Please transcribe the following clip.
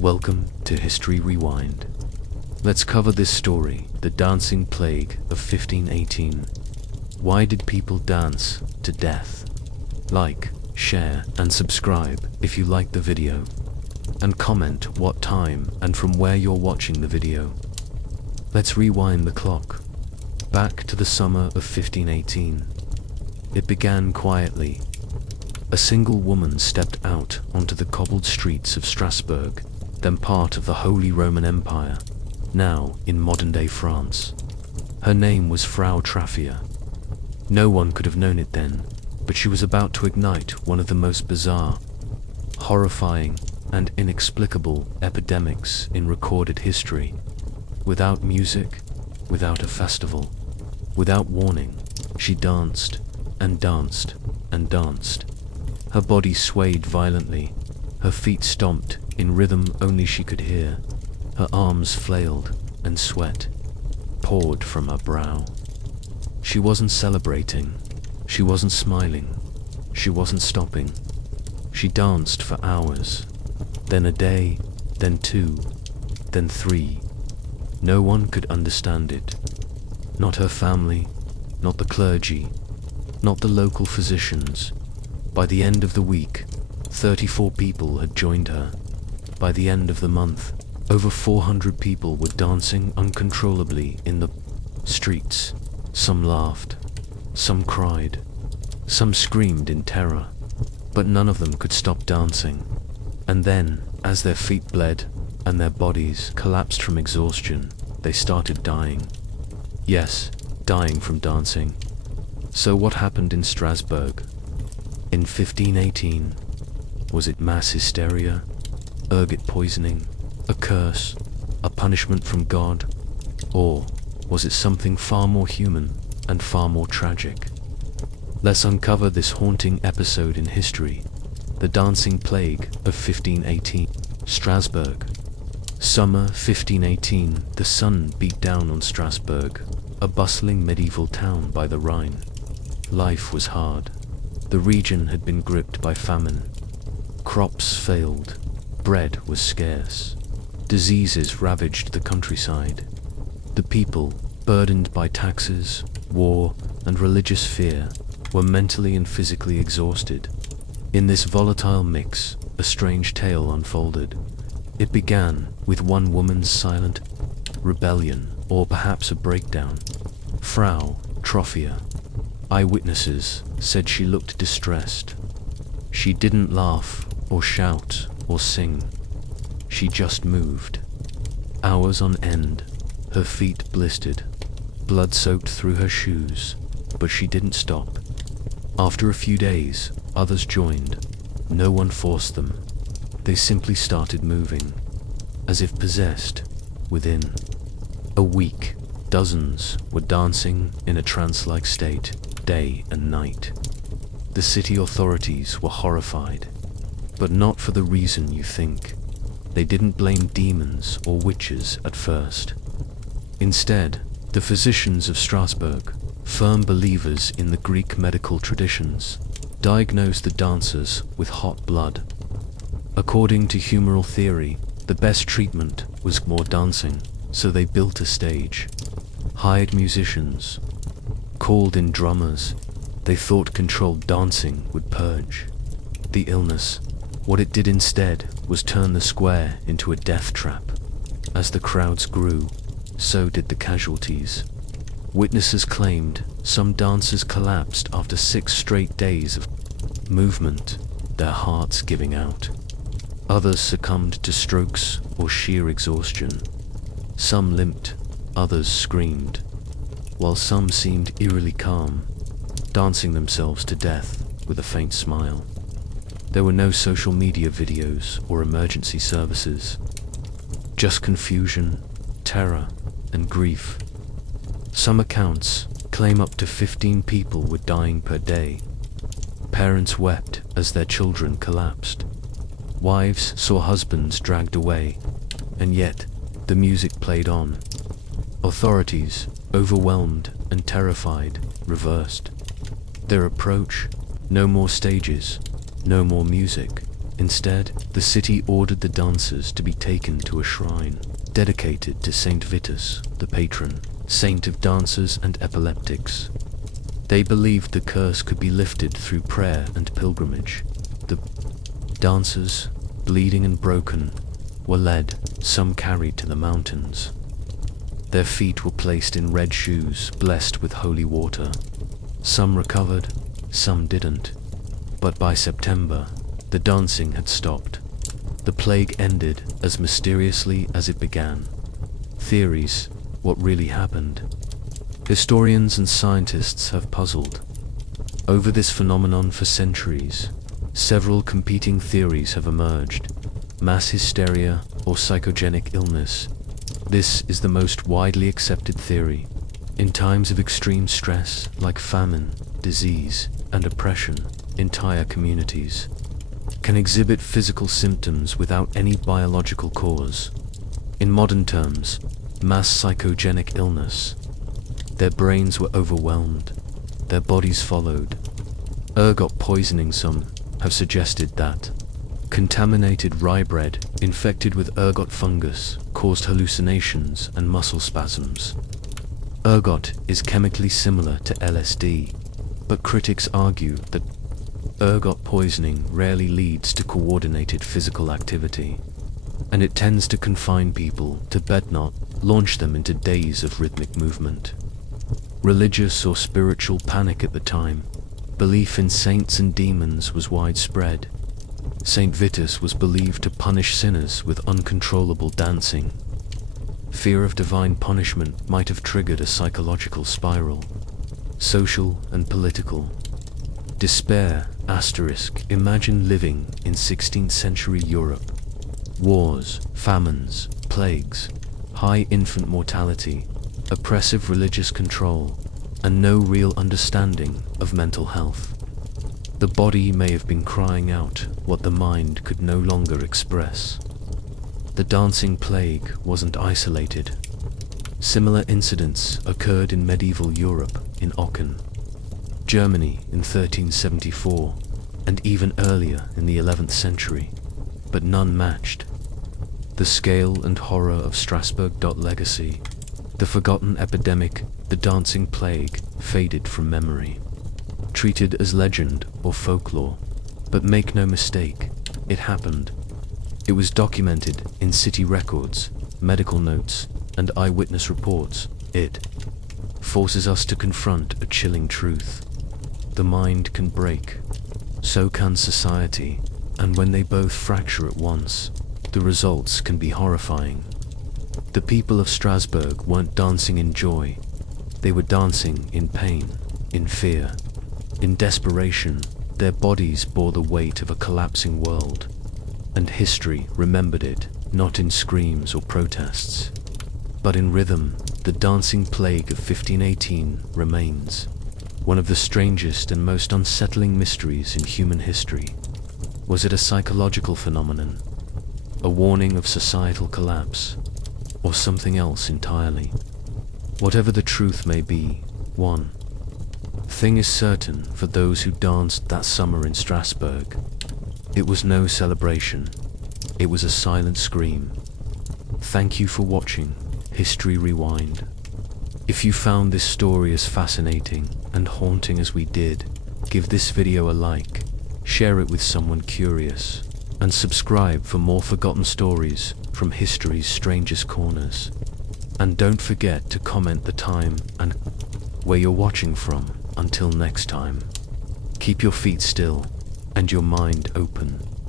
Welcome to History Rewind. Let's cover this story, the dancing plague of 1518. Why did people dance to death? Like, share, and subscribe if you like the video. And comment what time and from where you're watching the video. Let's rewind the clock. Back to the summer of 1518. It began quietly. A single woman stepped out onto the cobbled streets of Strasbourg, then part of the Holy Roman Empire, now in modern-day France. Her name was Frau Traffia. No one could have known it then, but she was about to ignite one of the most bizarre, horrifying, and inexplicable epidemics in recorded history. Without music, without a festival, without warning, she danced and danced and danced. Her body swayed violently, her feet stomped in rhythm only she could hear, her arms flailed and sweat poured from her brow. She wasn't celebrating, she wasn't smiling, she wasn't stopping. She danced for hours, then a day, then two, then three. No one could understand it. Not her family, not the clergy, not the local physicians. By the end of the week, 34 people had joined her. By the end of the month, over 400 people were dancing uncontrollably in the streets. Some laughed, some cried, some screamed in terror, but none of them could stop dancing. And then, as their feet bled and their bodies collapsed from exhaustion, they started dying. Yes, dying from dancing. So what happened in Strasbourg in 1518? Was it mass hysteria, ergot poisoning, a curse, a punishment from God? Or was it something far more human and far more tragic? Let's uncover this haunting episode in history, the dancing plague of 1518, Strasbourg. Summer 1518, the sun beat down on Strasbourg, a bustling medieval town by the Rhine. Life was hard. The region had been gripped by famine. Crops failed, bread was scarce, diseases ravaged the countryside. The people, burdened by taxes, war, and religious fear, were mentally and physically exhausted. In this volatile mix, a strange tale unfolded. It began with one woman's silent rebellion, or perhaps a breakdown. Frau Traffia. Eyewitnesses said she looked distressed. She didn't laugh or shout or sing. She just moved. Hours on end, her feet blistered, blood soaked through her shoes, but she didn't stop. After a few days, others joined. No one forced them. They simply started moving, as if possessed, within. A week, dozens were dancing in a trance-like state, day and night. The city authorities were horrified, but not for the reason you think. They didn't blame demons or witches at first. Instead, the physicians of Strasbourg, firm believers in the Greek medical traditions, diagnosed the dancers with hot blood. According to humoral theory, the best treatment was more dancing, so they built a stage, hired musicians, called in drummers. They thought controlled dancing would purge the illness. What it did instead was turn the square into a death trap. As the crowds grew, so did the casualties. Witnesses claimed some dancers collapsed after 6 straight days of movement, their hearts giving out. Others succumbed to strokes or sheer exhaustion. Some limped, others screamed, while some seemed eerily calm, dancing themselves to death with a faint smile. There were no social media videos or emergency services, just confusion, terror, and grief. Some accounts claim up to 15 people were dying per day. Parents wept as their children collapsed. Wives saw husbands dragged away, and yet the music played on. Authorities, overwhelmed and terrified, reversed their approach. No more stages, no more music, Instead, the city ordered the dancers to be taken to a shrine dedicated to Saint Vitus, the patron saint of dancers and epileptics. They believed the curse could be lifted through prayer and pilgrimage. The dancers, bleeding and broken, were led, some carried to the mountains. Their feet were placed in red shoes blessed with holy water. Some recovered, some didn't. But by September, the dancing had stopped. The plague ended as mysteriously as it began. Theories: what really happened? Historians and scientists have puzzled over this phenomenon for centuries. Several competing theories have emerged: mass hysteria or psychogenic illness. This is the most widely accepted theory. In times of extreme stress, like famine, disease, and oppression, entire communities can exhibit physical symptoms without any biological cause. In modern terms, mass psychogenic illness. Their brains were overwhelmed, their bodies followed. Ergot poisoning. Some have suggested that contaminated rye bread infected with ergot fungus caused hallucinations and muscle spasms. Ergot is chemically similar to LSD, but critics argue that ergot poisoning rarely leads to coordinated physical activity, and it tends to confine people to bed, not launch them into days of rhythmic movement. Religious or spiritual panic at the time. Belief in saints and demons was widespread. Saint Vitus was believed to punish sinners with uncontrollable dancing. Fear of divine punishment might have triggered a psychological spiral. Social and political. Despair, asterisk, imagine living in 16th century Europe. Wars, famines, plagues, high infant mortality, oppressive religious control, and no real understanding of mental health. The body may have been crying out what the mind could no longer express. The dancing plague wasn't isolated. Similar incidents occurred in medieval Europe, in Aachen, Germany in 1374, and even earlier in the 11th century, but none matched the scale and horror of Strasbourg. Legacy. The forgotten epidemic, the dancing plague, faded from memory, treated as legend or folklore. But make no mistake, it happened. It was documented in city records, medical notes, and eyewitness reports. It forces us to confront a chilling truth. The mind can break, so can society, and when they both fracture at once, the results can be horrifying. The people of Strasbourg weren't dancing in joy. They were dancing in pain, in fear, in desperation. Their bodies bore the weight of a collapsing world, and history remembered it, not in screams or protests, but in rhythm. The dancing plague of 1518 remains one of the strangest and most unsettling mysteries in human history. Was it a psychological phenomenon, a warning of societal collapse, or something else entirely? Whatever the truth may be, one thing is certain for those who danced that summer in Strasbourg: it was no celebration, it was a silent scream. Thank you for watching History Rewind. If you found this story as fascinating and haunting as we did, give this video a like, share it with someone curious, and subscribe for more forgotten stories from history's strangest corners. And don't forget to comment the time and where you're watching from. Until next time, keep your feet still and your mind open.